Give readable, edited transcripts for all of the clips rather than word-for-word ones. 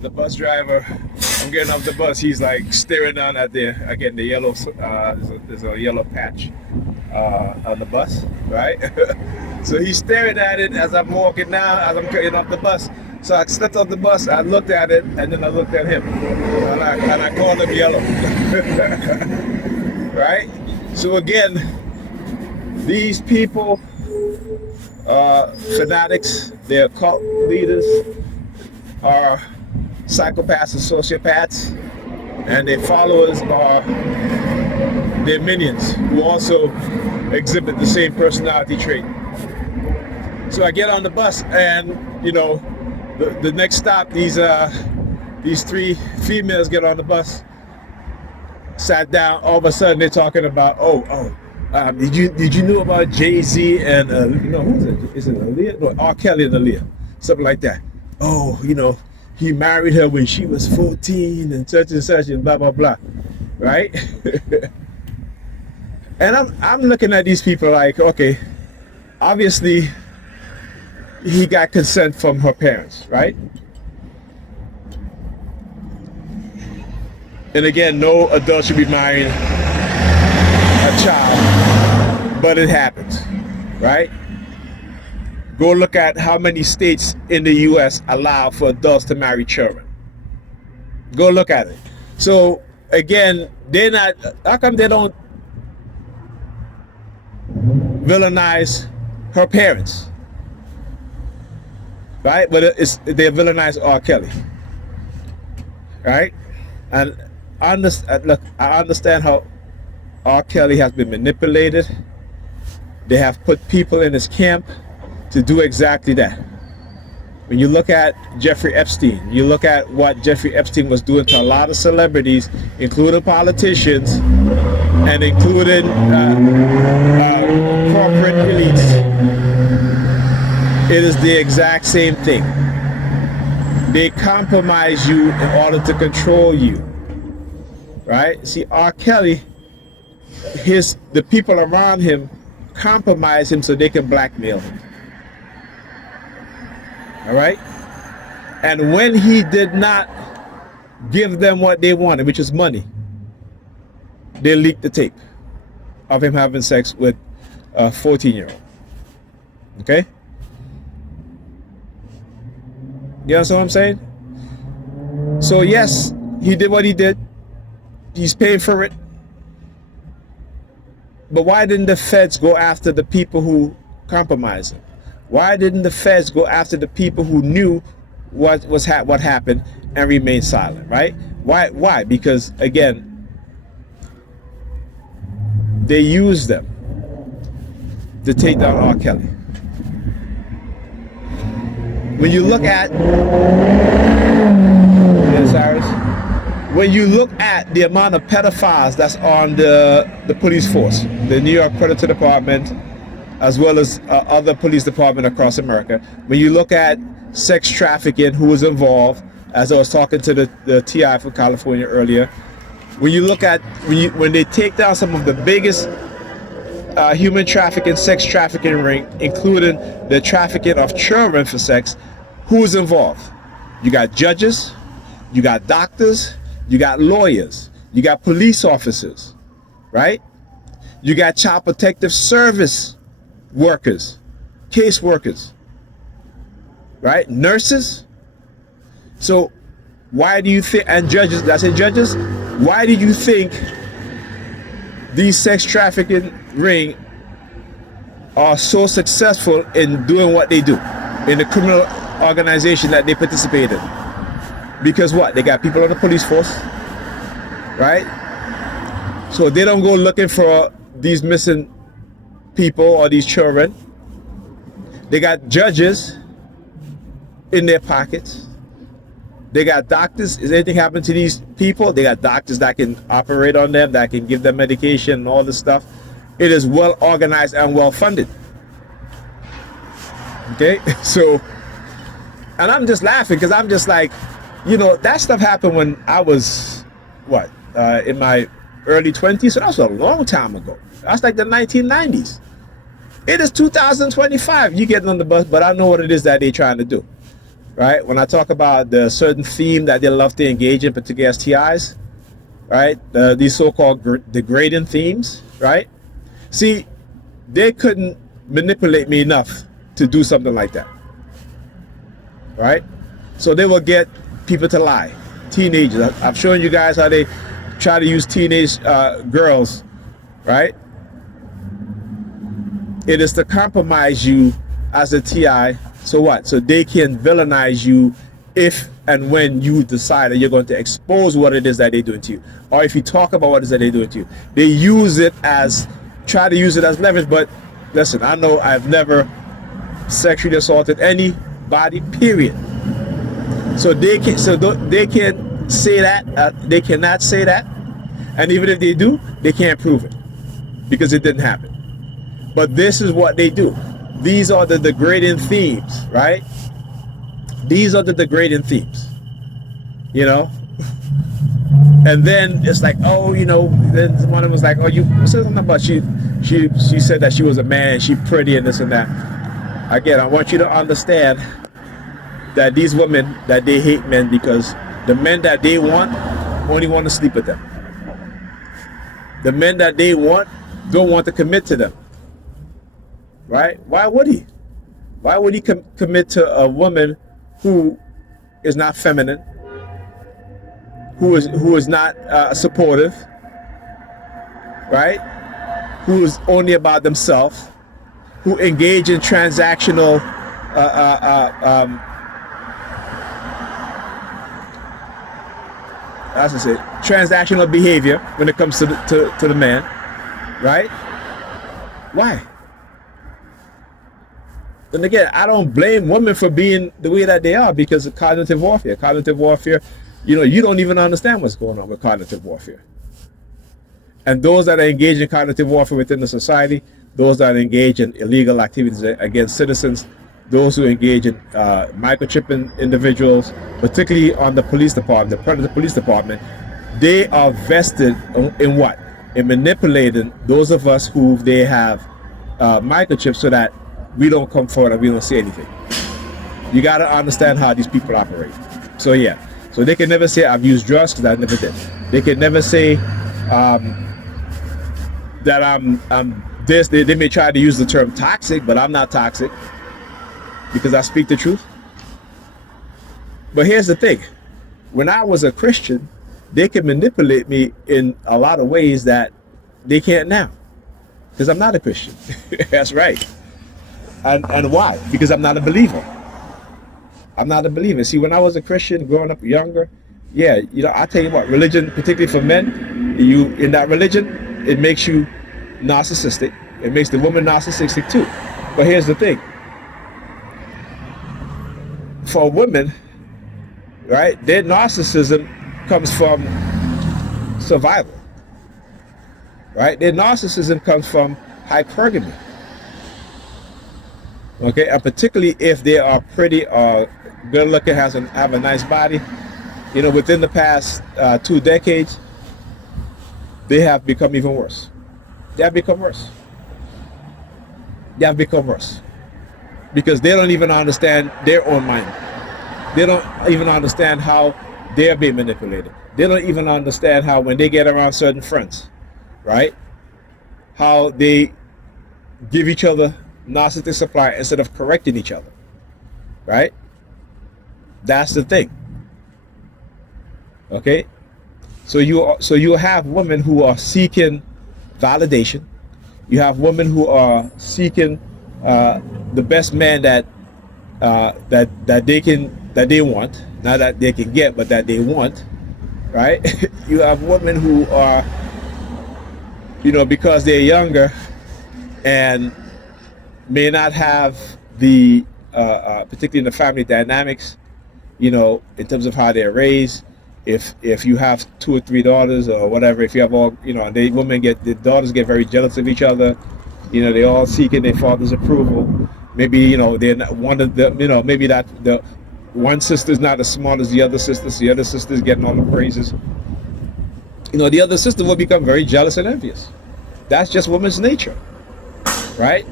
The bus driver, I'm getting off the bus. He's like staring down at the yellow. There's a yellow patch on the bus, right? So he's staring at it as I'm walking down, as I'm getting off the bus. So I stepped off the bus, I looked at it, and then I looked at him, and I called him yellow, right? So again, these people, fanatics, they're cult leaders, are psychopaths and sociopaths, and their followers are their minions who also exhibit the same personality trait. So I get on the bus, and the next stop, these three females get on the bus, sat down. All of a sudden, they're talking about, did you know about Jay-Z and who's it? Is it Aaliyah? No, R. Kelly and Aaliyah, something like that. Oh, he married her when she was 14 and such and blah blah blah, right? And I'm looking at these people like, okay, obviously he got consent from her parents, right? And again, no adult should be marrying a child, but it happens, right? Go look at how many states in the U.S. allow for adults to marry children. Go look at it. So again, they're not. How come they don't villainize her parents, right? But they villainize R. Kelly, right? And I understand how R. Kelly has been manipulated. They have put people in his camp to do exactly that. When you look at Jeffrey Epstein, you look at what Jeffrey Epstein was doing to a lot of celebrities, including politicians and including corporate elites. It is the exact same thing. They compromise you in order to control you, right? See, R. Kelly, the people around him compromise him so they can blackmail him. All right? And when he did not give them what they wanted, which is money, they leaked the tape of him having sex with a 14-year-old. Okay? You understand what I'm saying? So yes, he did what he did. He's paying for it. But why didn't the feds go after the people who compromised him? Why didn't the feds go after the people who knew what happened and remain silent, right? Why? Because again, they used them to take down R. Kelly. When you look at when you look at the amount of pedophiles that's on the police force, the New York Predator Department, as well as other police departments across America, when you look at sex trafficking, who was involved, as I was talking to the TI from California earlier, when you look at when they take down some of the biggest human trafficking, sex trafficking ring, including the trafficking of children for sex, who's involved? You got judges, you got doctors, you got lawyers, you got police officers, right? You got child protective service workers, case workers, right? Nurses. So why do you think, and judges, did I say judges? Why do you think these sex trafficking ring are so successful in doing what they do in the criminal organization that they participate in? Because what? They got people on the police force, right? So they don't go looking for these missing people or these children. They got judges in their pockets. They got doctors. Is anything happen to these people? They got doctors that can operate on them, that can give them medication and all this stuff. It is well organized and well funded. Okay, so, and I'm just laughing because I'm just like, that stuff happened when I was in my early 20s. So that was a long time ago. That's like the 1990s. It is 2025. You getting on the bus, but I know what it is that they're trying to do. right? When I talk about the certain theme that they love to engage in, particularly as TIs, right? These so-called degrading themes, right? See, they couldn't manipulate me enough to do something like that, right? So they will get people to lie. Teenagers. I've shown you guys how they try to use teenage girls, right? It is to compromise you as a TI. So what? So they can villainize you if and when you decide that you're going to expose what it is that they're doing to you, or if you talk about what it is that they're doing to you. They use it as, try to use it as leverage. But listen, I know I've never sexually assaulted anybody, period. So they can say that, they cannot say that, and even if they do, they can't prove it because it didn't happen. But this is what they do. These are the degrading themes, right? These are the degrading themes, you know. And then it's like, oh, you know, then one of them was like, oh, you said something about she said that she was a man, she pretty and this and that. Again, I want you to understand that these women, that they hate men because the men that they want only want to sleep with them. The men that they want don't want to commit to them. Right? Why would he? Why would he commit to a woman who is not feminine, who is not supportive, right? Who is only about themselves, who engage in transactional transactional behavior when it comes to the man, right? Why? And again, I don't blame women for being the way that they are because of cognitive warfare. Cognitive warfare, you know, you don't even understand what's going on with cognitive warfare. And those that are engaged in cognitive warfare within the society, those that engage in illegal activities against citizens, those who engage in microchipping individuals, particularly on the police department, the Predator Police Department, they are vested in what? In manipulating those of us who they have microchipped so that we don't come forward and we don't say anything. You got to understand how these people operate. So yeah, so they can never say I've used drugs because I never did. They can never say that I'm this. They may try to use the term toxic, but I'm not toxic because I speak the truth. But here's the thing. When I was a Christian, they could manipulate me in a lot of ways that they can't now because I'm not a Christian. That's right. And why? Because I'm not a believer. I'm not a believer. See, when I was a Christian, growing up younger, yeah, you know, I tell you what, religion, particularly for men, you in that religion, it makes you narcissistic. It makes the woman narcissistic too. But here's the thing. For women, right, their narcissism comes from survival. Right? Their narcissism comes from hypergamy. Okay, and particularly if they are pretty or good looking, have a nice body, you know, within the past 2 decades, they have become even worse. They have become worse. They have become worse because they don't even understand their own mind. They don't even understand how they're being manipulated. They don't even understand how when they get around certain friends, right, how they give each other narcissistic supply instead of correcting each other, right? That's the thing. Okay, so you have women who are seeking validation. You have women who are seeking the best man that they want, not that they can get, but that they want, right? You have women who are, you know, because they're younger and may not have the particularly in the family dynamics, you know, in terms of how they're raised. If you have 2 or 3 daughters or whatever, if you have all, you know, the daughters get very jealous of each other. You know, they all seeking their father's approval. Maybe, you know, they're not one of the, you know, maybe that the one sister's not as smart as the other sister, so the other sister's getting all the praises. You know, the other sister will become very jealous and envious. That's just woman's nature, right?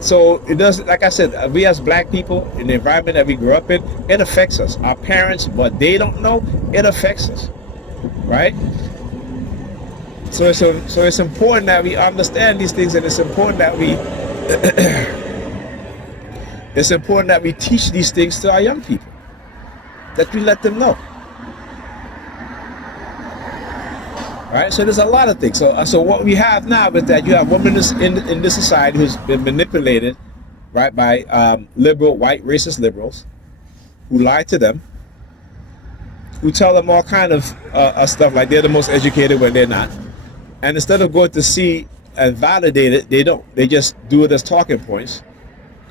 So it does, like I said, we as black people in the environment that we grew up in, it affects us. Our parents, but they don't know, it affects us, right? So it's important that we understand these things, and it's important that we teach these things to our young people, that we let them know. Right, so there's a lot of things. So what we have now is that you have women in this society who's been manipulated, right, by liberal, white, racist liberals, who lie to them, who tell them all kind of stuff like they're the most educated when they're not. And instead of going to see and validate it, they don't. They just do it as talking points,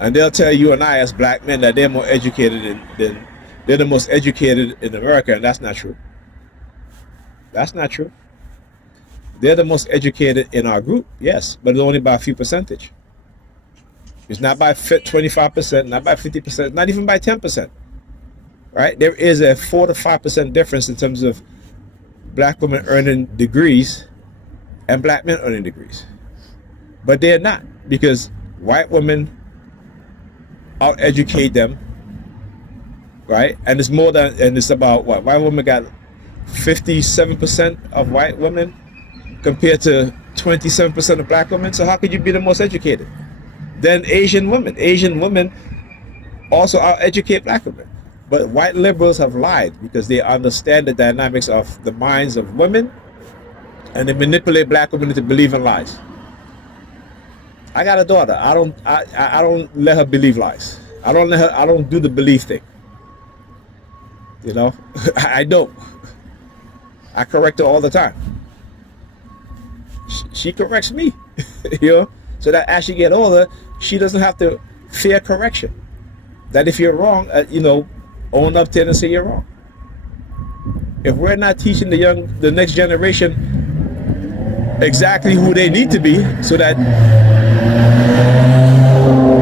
and they'll tell you and I as black men that they're more educated than they're the most educated in America, and that's not true. That's not true. They're the most educated in our group, yes, but it's only by a few percentage. It's not by 25%, not by 50%, not even by 10%. Right? There is a 4 to 5% difference in terms of black women earning degrees and black men earning degrees. But they're not, because white women out-educate them, right? And it's about what? White women got 57% of white women compared to 27% of black women. So how could you be the most educated? Then Asian women. Asian women also out-educate black women. But white liberals have lied because they understand the dynamics of the minds of women, and they manipulate black women into believing lies. I got a daughter. I don't let her believe lies. I don't do the belief thing. You know, I don't. I correct her all the time. She corrects me, you know, so that as she get older, she doesn't have to fear correction. That if you're wrong, own up to it and say you're wrong. If we're not teaching the next generation exactly who they need to be, so that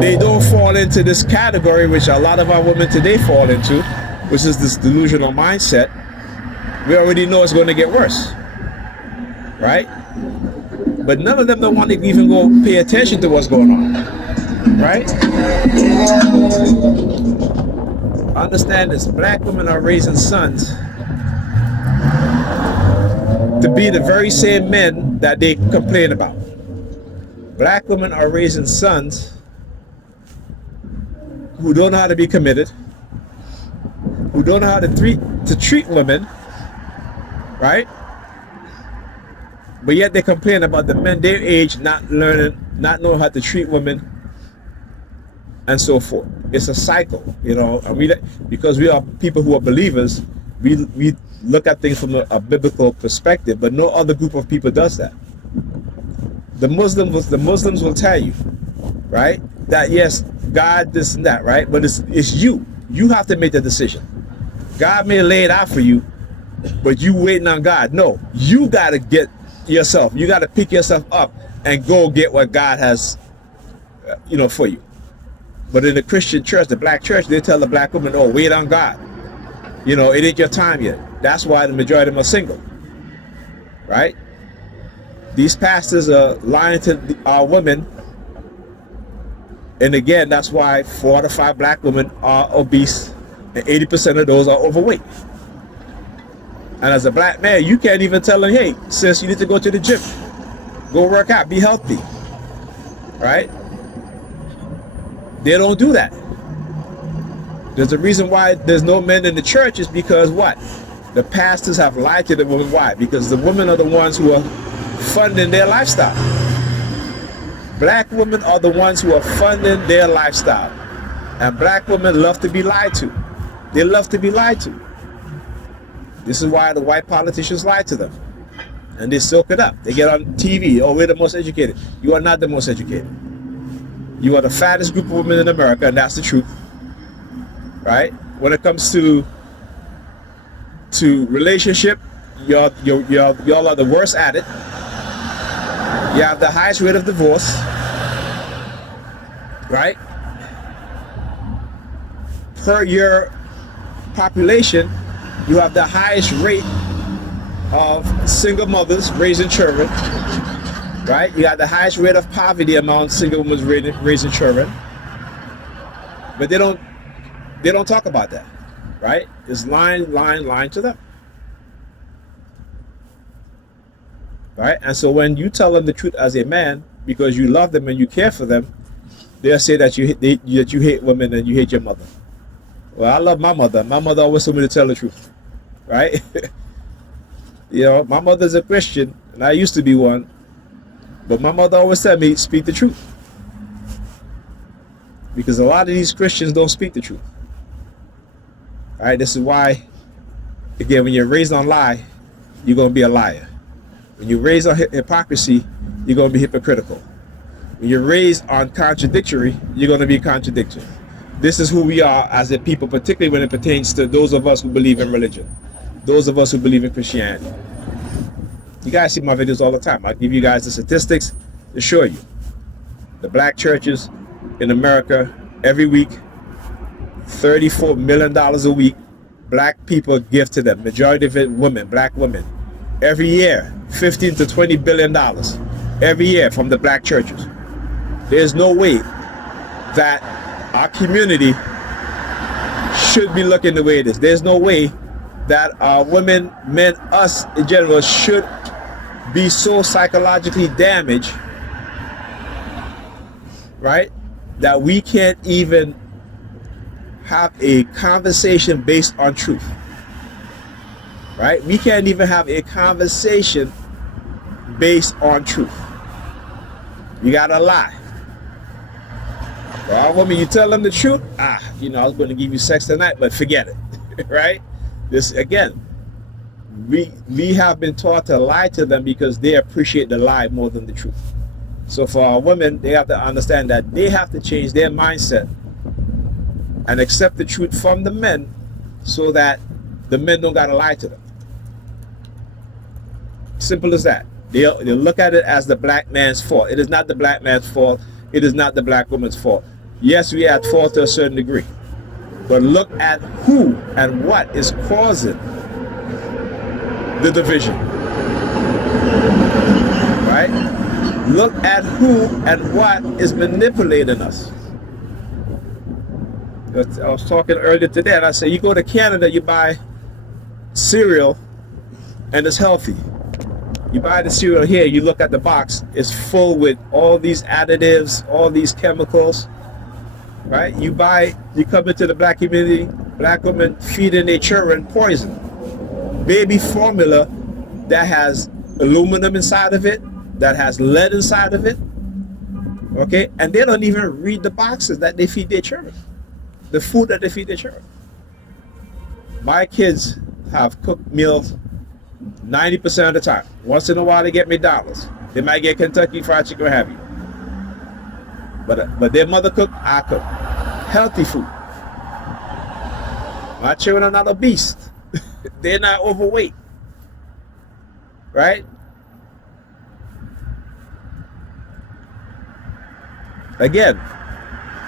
they don't fall into this category, which a lot of our women today fall into, which is this delusional mindset, we already know it's going to get worse, right? But none of them don't want to even go pay attention to what's going on, right? Understand this: black women are raising sons to be the very same men that they complain about. Black women are raising sons who don't know how to be committed, who don't know how to treat women, right? But yet they complain about the men their age not knowing how to treat women, and so forth. It's a cycle, and because we are people who are believers, we look at things from a biblical perspective, but no other group of people does that. The Muslims will tell you, right, that yes, God this and that, right? But it's you. You have to make the decision. God may lay it out for you, but you waiting on God. No, you got to get yourself. You got to pick yourself up and go get what God has, for you. But in the Christian church, the black church, they tell the black woman, "Oh, wait on God. It ain't your time yet." That's why the majority of them are single, right? These pastors are lying to our women, and again, that's why 4 to 5 black women are obese, and 80% of those are overweight. And as a black man, you can't even tell them, "Hey, sis, you need to go to the gym, go work out, be healthy," right? They don't do that. There's a reason why there's no men in the church, is because what? The pastors have lied to the women. Why? Because the women are the ones who are funding their lifestyle. Black women are the ones who are funding their lifestyle. And black women love to be lied to. They love to be lied to. This is why the white politicians lie to them. And they soak it up. They get on TV, "Oh, we're the most educated." You are not the most educated. You are the fattest group of women in America, and that's the truth, right? When it comes to relationship, y'all are the worst at it. You have the highest rate of divorce, right? Per your population, you have the highest rate of single mothers raising children, right? You got the highest rate of poverty among single women raising children, but they don't talk about that, right? It's lying to them, right? And so when you tell them the truth as a man, because you love them and you care for them, they'll say that you hate women and you hate your mother. Well, I love my mother. My mother always told me to tell the truth, right? You know, my mother's a Christian, and I used to be one, but my mother always said me, speak the truth. Because a lot of these Christians don't speak the truth. All right, this is why, again, when you're raised on lie, you're going to be a liar. When you're raised on hypocrisy, you're going to be hypocritical. When you're raised on contradictory, you're going to be contradictory. This is who we are as a people, particularly when it pertains to those of us who believe in religion, those of us who believe in Christianity. You guys see my videos all the time. I give you guys the statistics to show you. The black churches in America, every week, $34 million a week, black people give to them. Majority of it women, black women. Every year, $15 to $20 billion every year from the black churches. There's no way that our community should be looking the way it is. There's no way that women, men, us in general should be so psychologically damaged, right, that we can't even have a conversation based on truth, right? We can't even have a conversation based on truth. You gotta lie. Well, woman, you tell them the truth, you know, I was going to give you sex tonight, but forget it, right? This, again, we have been taught to lie to them because they appreciate the lie more than the truth. So for our women, they have to understand that they have to change their mindset and accept the truth from the men so that the men don't got to lie to them. Simple as that. They'll look at it as the black man's fault. It is not the black man's fault. It is not the black woman's fault. Yes, we are at fault to a certain degree. But look at who and what is causing the division. Right? Look at who and what is manipulating us. I was talking earlier today and I said, you go to Canada, you buy cereal and it's healthy. You buy the cereal here, you look at the box, it's full with all these additives, all these chemicals, right? You come into the black community, black women feeding their children poison. Baby formula that has aluminum inside of it, that has lead inside of it, okay? And they don't even read the boxes that they feed their children, the food that they feed their children. My kids have cooked meals 90% of the time. Once in a while they get McDonald's. They might get Kentucky Fried Chicken, what have you. But their mother cook, I cook. Healthy food. My children are not obese. They're not overweight. Right? Again,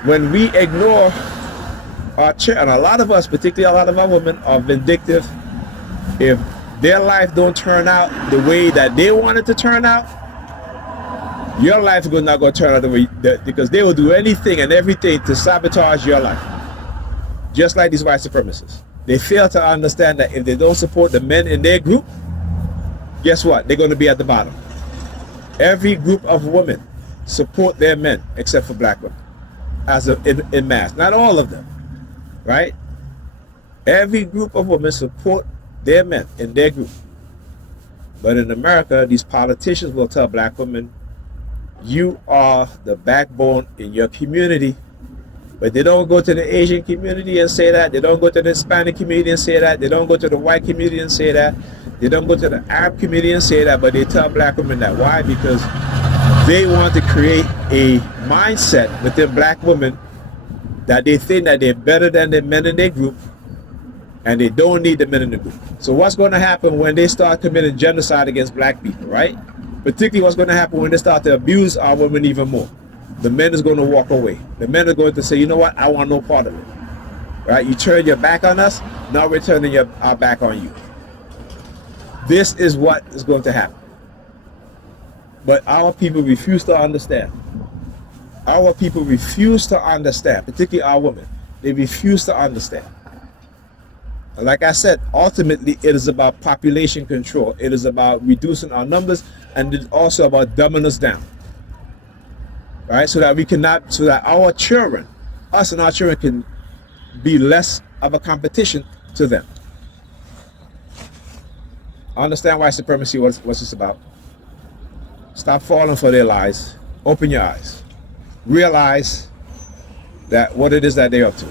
when we ignore our children, and a lot of us, particularly a lot of our women, are vindictive. If their life don't turn out the way that they want it to turn out, your life is not going to turn out the way because they will do anything and everything to sabotage your life. Just like these white supremacists. They fail to understand that if they don't support the men in their group, guess what? They're going to be at the bottom. Every group of women support their men except for black women in mass. Not all of them, right? Every group of women support their men in their group. But in America, these politicians will tell black women, you are the backbone in your community. But they don't go to the Asian community and say that. They don't go to the Hispanic community and say that. They don't go to the white community and say that. They don't go to the Arab community and say that. But they tell black women that. Why? Because they want to create a mindset within black women that they think that they're better than the men in their group and they don't need the men in the group. So what's going to happen when they start committing genocide against black people, right? Particularly what's going to happen when they start to abuse our women even more. The men is going to walk away. The men are going to say, you know what, I want no part of it. Right? You turn your back on us, now we're turning our back on you. This is what is going to happen. But our people refuse to understand. Our people refuse to understand, particularly our women. They refuse to understand. And like I said, ultimately it is about population control. It is about reducing our numbers, and it's also about dumbing us down. Right? So that our children, us and our children, can be less of a competition to them. Understand white supremacy, what's this about. Stop falling for their lies. Open your eyes. Realize that what it is that they're up to.